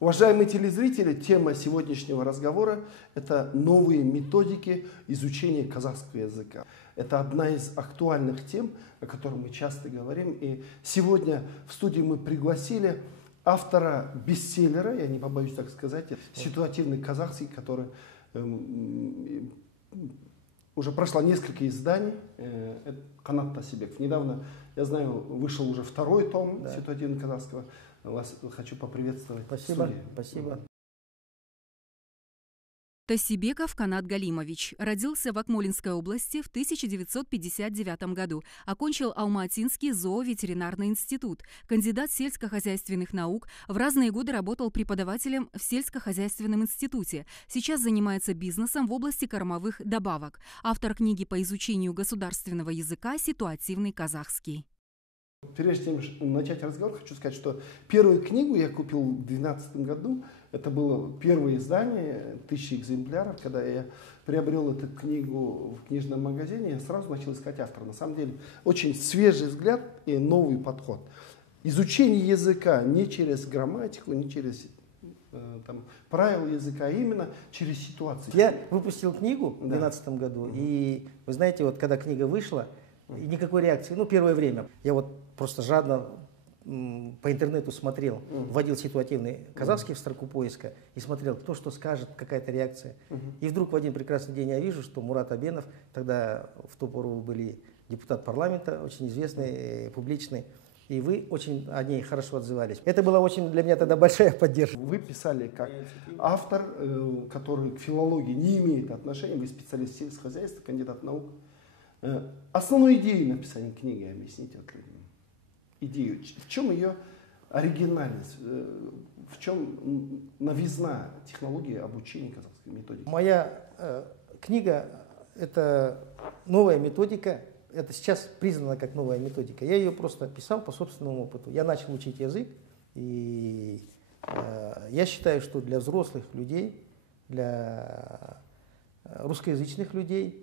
Уважаемые телезрители, тема сегодняшнего разговора – это новые методики изучения казахского языка. Это одна из актуальных тем, о которой мы часто говорим. И сегодня в студию мы пригласили автора бестселлера, я не побоюсь так сказать, ситуативный казахский, который уже прошло несколько изданий. Канат Тасибеков. Недавно, я знаю, вышел уже второй том ситуативного казахского. Вас хочу поприветствовать. Спасибо. Спасибо. Тасибеков Канат Галимович родился в Акмолинской области в 1959 году. Окончил Алматинский зооветеринарный институт. Кандидат сельскохозяйственных наук. В разные годы работал преподавателем в сельскохозяйственном институте. Сейчас занимается бизнесом в области кормовых добавок. Автор книги по изучению государственного языка «Ситуативный казахский». Прежде чем начать разговор, хочу сказать, что первую книгу я купил в 2012 году. Это было первое издание, 1000 экземпляров. Когда я приобрел эту книгу в книжном магазине, я сразу начал искать автора. На самом деле, очень свежий взгляд и новый подход. Изучение языка не через грамматику, не через правила языка, а именно через ситуацию. Я выпустил книгу в 2012 году, и вы знаете, вот когда книга вышла, и никакой реакции, первое время. Я вот просто жадно по интернету смотрел, вводил ситуативный казахский в строку поиска и смотрел, кто что скажет, какая-то реакция. И вдруг в один прекрасный день я вижу, что Мурат Абенов, тогда в ту пору были депутат парламента, очень известный, публичный, и вы очень о ней хорошо отзывались. Это была очень для меня тогда большая поддержка. Вы писали как автор, который к филологии не имеет отношения, вы специалист сельскохозяйства, кандидат наук. Основную идею написания книги объясните вот людям. Идею. В чем ее оригинальность? В чем новизна технологии обучения казахской методики? Моя книга – это новая методика. Это сейчас признана как новая методика. Я ее просто писал по собственному опыту. Я начал учить язык, и я считаю, что для взрослых людей, для русскоязычных людей,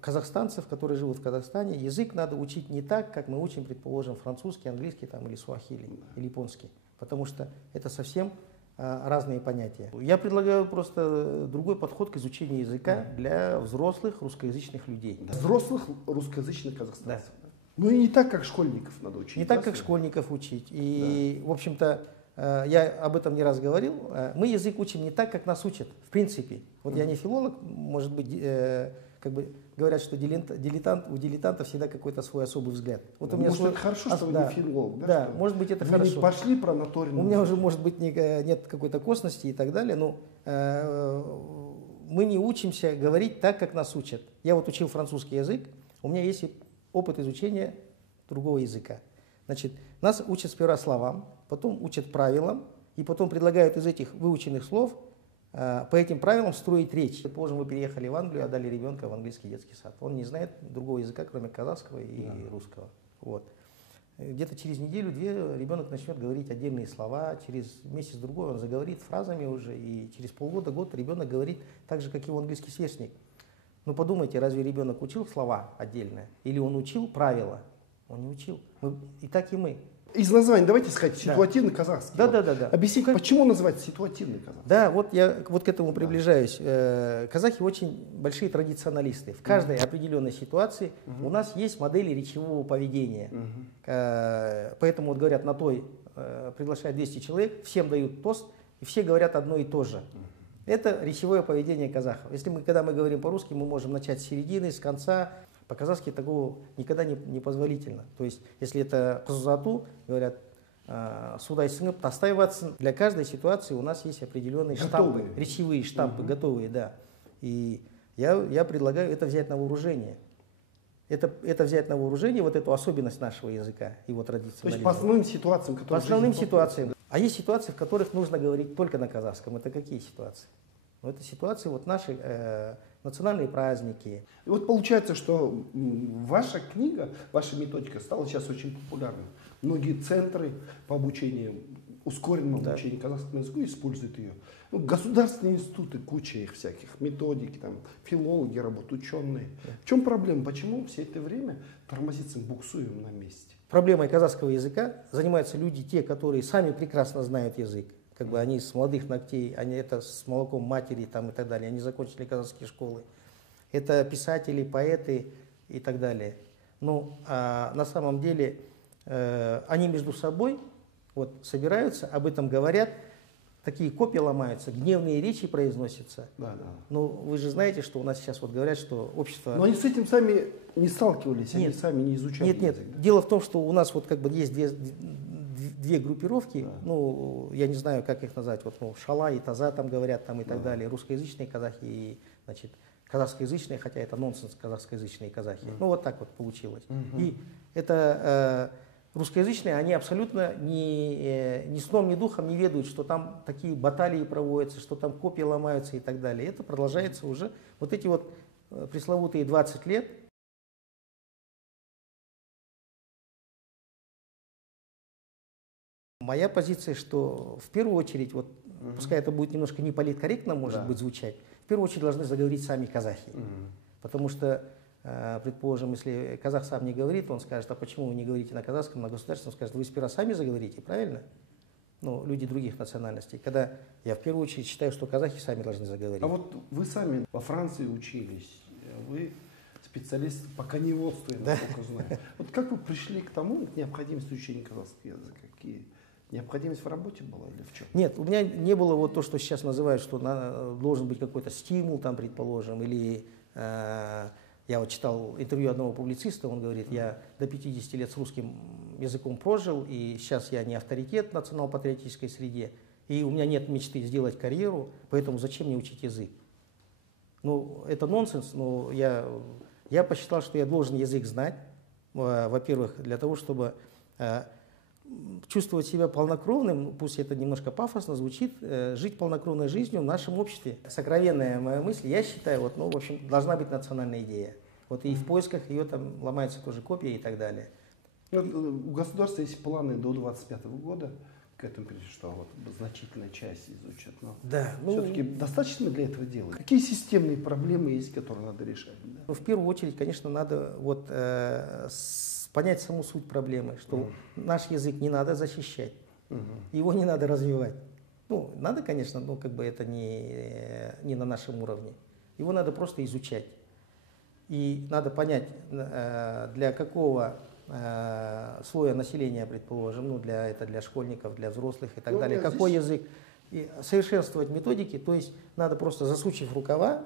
казахстанцев, которые живут в Казахстане, язык надо учить не так, как мы учим, предположим, французский, английский или суахили, или японский, потому что это совсем разные понятия. Я предлагаю просто другой подход к изучению языка для взрослых русскоязычных людей. Взрослых русскоязычных казахстанцев. Да. Ну и не так, как школьников надо учить. Не так, как школьников учить. И, в общем-то, я об этом не раз говорил, мы язык учим не так, как нас учат, в принципе. Вот я не филолог, может быть, как бы говорят, что у дилетантов всегда какой-то свой особый взгляд. Вот у меня может, это хорошо, что вы не филолог. Да, может быть, это хорошо. Вы не пошли пронаторенно. У меня уже, может быть, нет какой-то косности и так далее, но мы не учимся говорить так, как нас учат. Я вот учил французский язык, у меня есть опыт изучения другого языка. Значит, нас учат сперва словам, потом учат правилам, и потом предлагают из этих выученных слов по этим правилам строить речь. Предположим, вы переехали в Англию, отдали ребенка в английский детский сад. Он не знает другого языка, кроме казахского и русского. Вот. Где-то через неделю-две ребенок начнет говорить отдельные слова, через месяц-другой он заговорит фразами уже, и через полгода-год ребенок говорит так же, как его английский сверстник. Ну подумайте, разве ребенок учил слова отдельно? Или он учил правила? Он не учил. И так и мы. Из названия давайте сказать ситуативный казахский. Да. Объясните, почему называется ситуативный казахский? Да, вот я к этому приближаюсь. Казахи очень большие традиционалисты. В каждой определенной ситуации у нас есть модели речевого поведения. Поэтому вот говорят, на той приглашают 200 человек, всем дают тост, и все говорят одно и то же. Это речевое поведение казахов. Когда мы говорим по-русски, мы можем начать с середины, с конца. По-казахски такого никогда не позволительно. То есть, если это кызузату, говорят, судай сыңып, тастай ватсын. Для каждой ситуации у нас есть определенные штампы, речевые штампы, готовые, да. И я предлагаю это взять на вооружение. Это взять на вооружение, вот эту особенность нашего языка, его традиционализма. То есть по основным ситуациям, которые... По основным ситуациям. А есть ситуации, в которых нужно говорить только на казахском. Это какие ситуации? Ну, это ситуации вот наши национальные праздники. И вот получается, что ваша книга, ваша методика стала сейчас очень популярной. Многие центры по обучению ускоренном обучении казахскому языку используют ее. Ну, государственные институты, куча их всяких, методики, там, филологи работают, ученые. В чем проблема? Почему все это время тормозится, буксуем на месте? Проблемой казахского языка занимаются люди, те, которые сами прекрасно знают язык. Как бы они с молодых ногтей, они это с молоком матери там, и так далее. Они закончили казахские школы. Это писатели, поэты и так далее. Но на самом деле они между собой вот, собираются, об этом говорят, такие копья ломаются, гневные речи произносятся. Да, да. Но вы же знаете, что у нас сейчас вот говорят, что общество... Но они с этим сами не сталкивались, нет, они сами не изучали Нет, нет. язык, да? Дело в том, что у нас вот как бы есть две группировки, ну, я не знаю, как их назвать, вот, ну, шала и таза там говорят там и так далее, русскоязычные казахи и, значит, казахскоязычные, хотя это нонсенс, казахскоязычные казахи. Ну, вот так вот получилось. И это русскоязычные, они абсолютно ни сном, ни духом не ведают, что там такие баталии проводятся, что там копья ломаются и так далее. Это продолжается уже вот эти вот пресловутые 20 лет. Моя позиция, что в первую очередь, вот, пускай это будет немножко неполиткорректно, может быть, звучать, в первую очередь должны заговорить сами казахи. Потому что, предположим, если казах сам не говорит, он скажет, а почему вы не говорите на казахском, на государственном, он скажет, вы сперва сами заговорите, правильно? Ну, люди других национальностей. Когда я в первую очередь считаю, что казахи сами должны заговорить. А вот вы сами во Франции учились, вы специалист по коневодству, я насколько знаю. Вот как вы пришли к тому, к необходимости учения казахского языка? Какие необходимость в работе была или в чем? Нет, у меня не было вот то, что сейчас называют, что должен быть какой-то стимул, там, предположим, или я вот читал интервью одного публициста, он говорит, я до 50 лет с русским языком прожил, и сейчас я не авторитет в национал-патриотической среде, и у меня нет мечты сделать карьеру, поэтому зачем мне учить язык? Ну, это нонсенс, но я посчитал, что я должен язык знать, во-первых, для того, чтобы чувствовать себя полнокровным, пусть это немножко пафосно звучит, жить полнокровной жизнью в нашем обществе. Сокровенная моя мысль, я считаю, вот, ну, в общем, должна быть национальная идея. Вот и в поисках ее там ломаются тоже копии и так далее. У государства есть планы до 2025 года к этому прийти, что вот значительная часть изучат. Но да, все-таки достаточно для этого делать? Какие системные проблемы есть, которые надо решать? Да? Ну, в первую очередь, конечно, надо вот, понять саму суть проблемы, что наш язык не надо защищать, его не надо развивать. Ну, надо, конечно, но как бы это не на нашем уровне. Его надо просто изучать. И надо понять, для какого слоя населения, предположим, ну, для школьников, для взрослых и так далее, какой язык. И совершенствовать методики, то есть надо просто засучив рукава,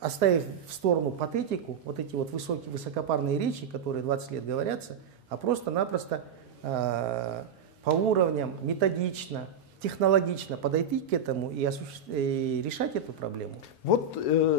оставив в сторону патетику, вот эти вот высокопарные речи, которые 20 лет говорятся, а просто-напросто по уровням, методично, технологично подойти к этому и решать эту проблему. Вот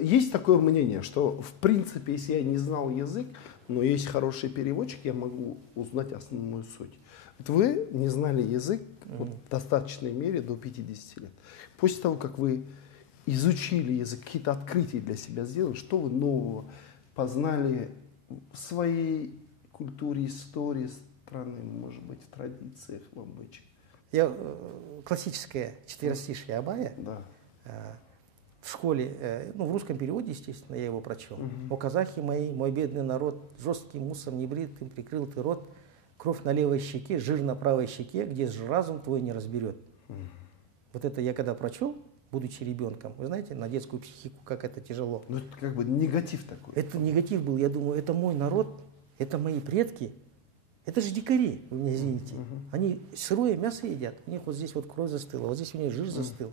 есть такое мнение, что в принципе, если я не знал язык, но есть хороший переводчик, я могу узнать основную суть. Вот вы не знали язык вот, в достаточной мере до 50 лет. После того, как вы изучили язык, какие-то открытия для себя сделали, что вы нового познали в своей культуре, истории страны, может быть, в традициях, в обычаях? Классическое четверостишье Абая, да. В школе, ну, в русском переводе, естественно, я его прочел. «О казахи мои, мой бедный народ, жестким мусом небритым прикрыл ты рот, кровь на левой щеке, жир на правой щеке, где же разум твой не разберет». Вот это я когда прочел, будучи ребенком, вы знаете, на детскую психику, как это тяжело. Ну, это как бы негатив такой. Это негатив был, я думаю, это мой народ, это мои предки, это же дикари, вы меня извините. Они сырое мясо едят, у них вот здесь вот кровь застыла, вот здесь у них жир застыл.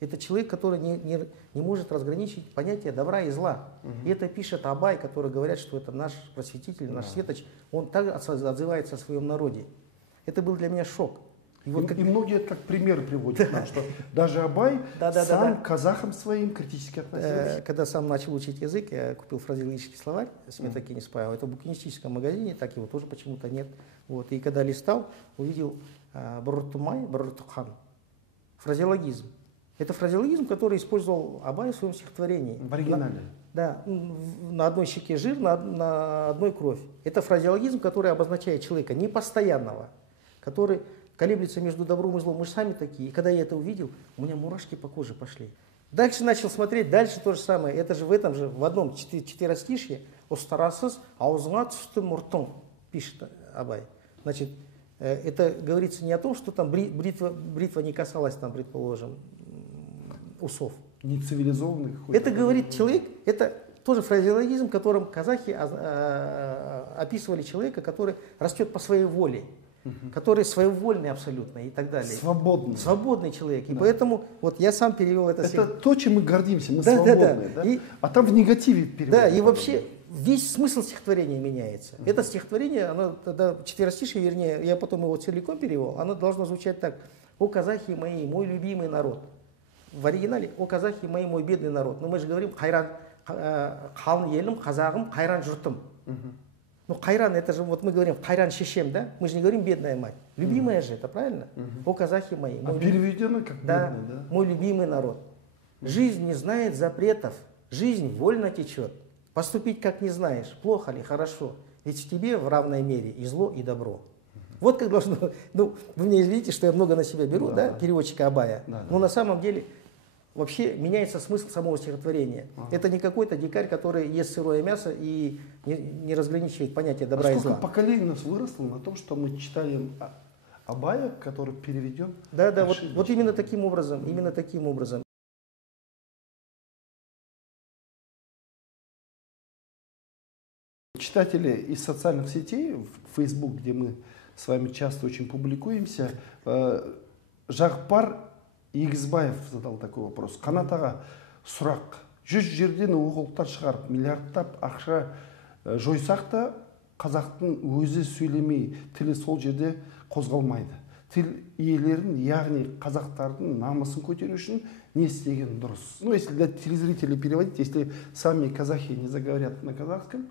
Это человек, который не может разграничить понятие добра и зла. И это пишет Абай, который говорят, что это наш просветитель, наш светоч, он так отзывается о своем народе. Это был для меня шок. И многие это как пример приводят, нам, что даже Абай сам к казахам своим критически относился. Когда сам начал учить язык, я купил фразеологический словарь Сметаки Неспаева. Это в букинистическом магазине, так его тоже почему-то нет. Вот. И когда листал, увидел Баруртумай, Баруртухан. Фразеологизм. Это фразеологизм, который использовал Абай в своем стихотворении. В оригинале. Да, на одной щеке жир, на одной кровь. Это фразеологизм, который обозначает человека непостоянного, который колеблется между добром и злом. Мы же сами такие. И когда я это увидел, у меня мурашки по коже пошли. Дальше начал смотреть, дальше то же самое. Это же в одном четверостишье «Остарасыз аузыңа түсті мұртың» пишет Абай. Значит, это говорится не о том, что там бритва не касалась, там, предположим, усов. Не цивилизованных. Это говорит человек, это тоже фразеологизм, которым казахи описывали человека, который растет по своей воле, который своевольный абсолютно и так далее. Свободный. Свободный человек. И поэтому вот я сам перевел это. Это то, чем мы гордимся, мы свободные. Да? А там в негативе переводят. Да, и вообще весь смысл стихотворения меняется. Это стихотворение, оно тогда четверостишие, вернее, я потом его целиком перевел, оно должно звучать так: «О казахи мои, мой любимый народ». В оригинале «О казахи мои, мой бедный народ». Но мы же говорим «Хайран қалың елім, қазағым, қайран жұртым». Ну, Хайран, это же, вот мы говорим Хайран шешем, да? Мы же не говорим бедная мать. Любимая же, это правильно? О казахи мои. Переведено как бедная, да? Мой любимый народ. Жизнь не знает запретов, жизнь вольно течет. Поступить как не знаешь, плохо ли, хорошо. Ведь в тебе в равной мере и зло, и добро. Вот как должно... Ну, вы мне извините, что я много на себя беру, да, переводчика Абая. Но на самом деле вообще меняется смысл самого стихотворения. Это не какой-то дикарь, который ест сырое мясо и не разграничивает понятие добра и зла. Сколько поколений у нас выросло на том, что мы читали Абая, который переведен. Да, вот именно таким образом, именно таким образом. Читатели из социальных сетей, в Facebook, где мы с вами часто очень публикуемся, Жағпар Егізбаев задал такой вопрос. Қанат аға, сұрақ: 100 жерден оқулықтар шығарып, миллиардтап ақша жойсақ та, қазақтың өзі сөйлемей, тілі сол жерде қозғалмайды. Тіл иелерін, яғни қазақтардың намысын көтеру үшін не істеген дұрыс? Ну, если для телезрителей переводить, если сами казахи не заговорят на казахском,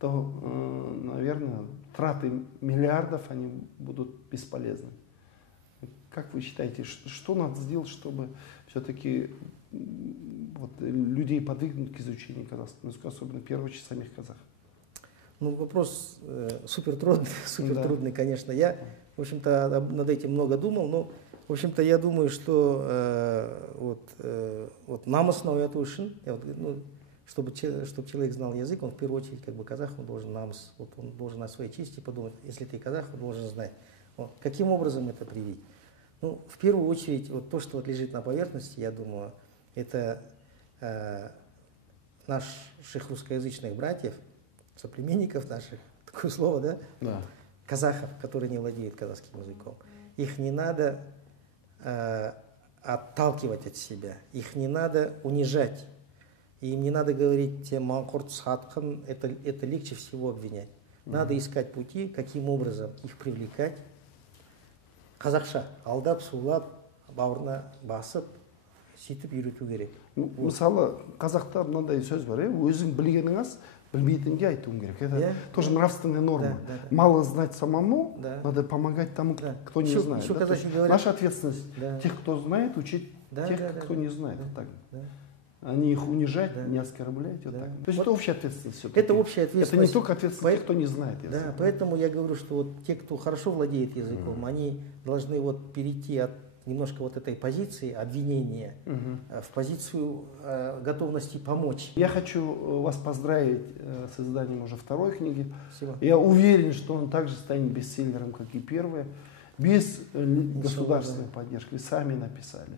то, наверное, траты миллиардов, они будут бесполезны. Как вы считаете, что надо сделать, чтобы все-таки вот, людей подвигнуть к изучению казахского языка, особенно в первую очередь самих казахов? Ну, вопрос супер трудный, конечно. Я, в общем-то, над этим много думал, но, в общем-то, я думаю, что вот намысного это ушин, чтобы человек знал язык, он в первую очередь, как бы казах, он должен намыс, вот он должен о своей чести подумать. Если ты казах, он должен знать. Вот. Каким образом это привить? Ну, в первую очередь, вот то, что вот лежит на поверхности, я думаю, это наших русскоязычных братьев, соплеменников наших, такое слово, да? Да. Казахов, которые не владеют казахским языком. Их не надо отталкивать от себя, их не надо унижать. И им не надо говорить «маңқұрт сатқын», это легче всего обвинять. Надо искать пути, каким образом их привлекать. Қазақша алдап, сулап, бауырына басып, сөйтіп үйрету керек. Мысалы, қазақта мынандай сөз бар, өзің білгенің аз, білмейтінге айтуың керек. Это тоже нравственная норма. Мало знать самому, надо помогать тому, кто не знает. Наша ответственность тех, кто знает, учить тех, кто не знает. А не их унижать, не оскорблять. Вот так. То есть это общая ответственность. Это общая ответственность. Это не только ответственность тех, кто не знает язык. Да, поэтому я говорю, что вот те, кто хорошо владеет языком, они должны вот перейти от немножко вот этой позиции обвинения в позицию готовности помочь. Я хочу вас поздравить с изданием уже второй книги. Спасибо. Я уверен, что он также станет бестселлером, как и первая. Без государственной поддержки. Вы сами написали.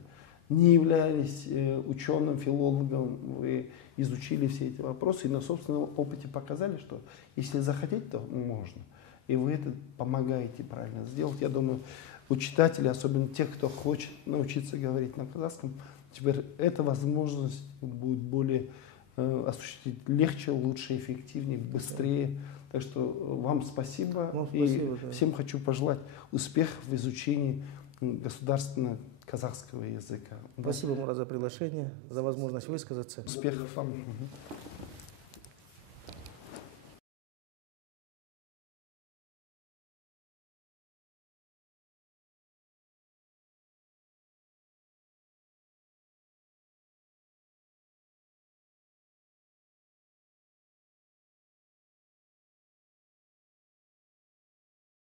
Не являлись ученым, филологом, вы изучили все эти вопросы и на собственном опыте показали, что если захотеть, то можно. И вы это помогаете правильно сделать. Я думаю, у читателей, особенно тех, кто хочет научиться говорить на казахском, теперь эта возможность будет более осуществить легче, лучше, эффективнее, быстрее. Так что вам спасибо. Спасибо, и всем хочу пожелать успехов в изучении государственного казахского языка. Спасибо, Мурат, за приглашение, за возможность высказаться. Успехов вам.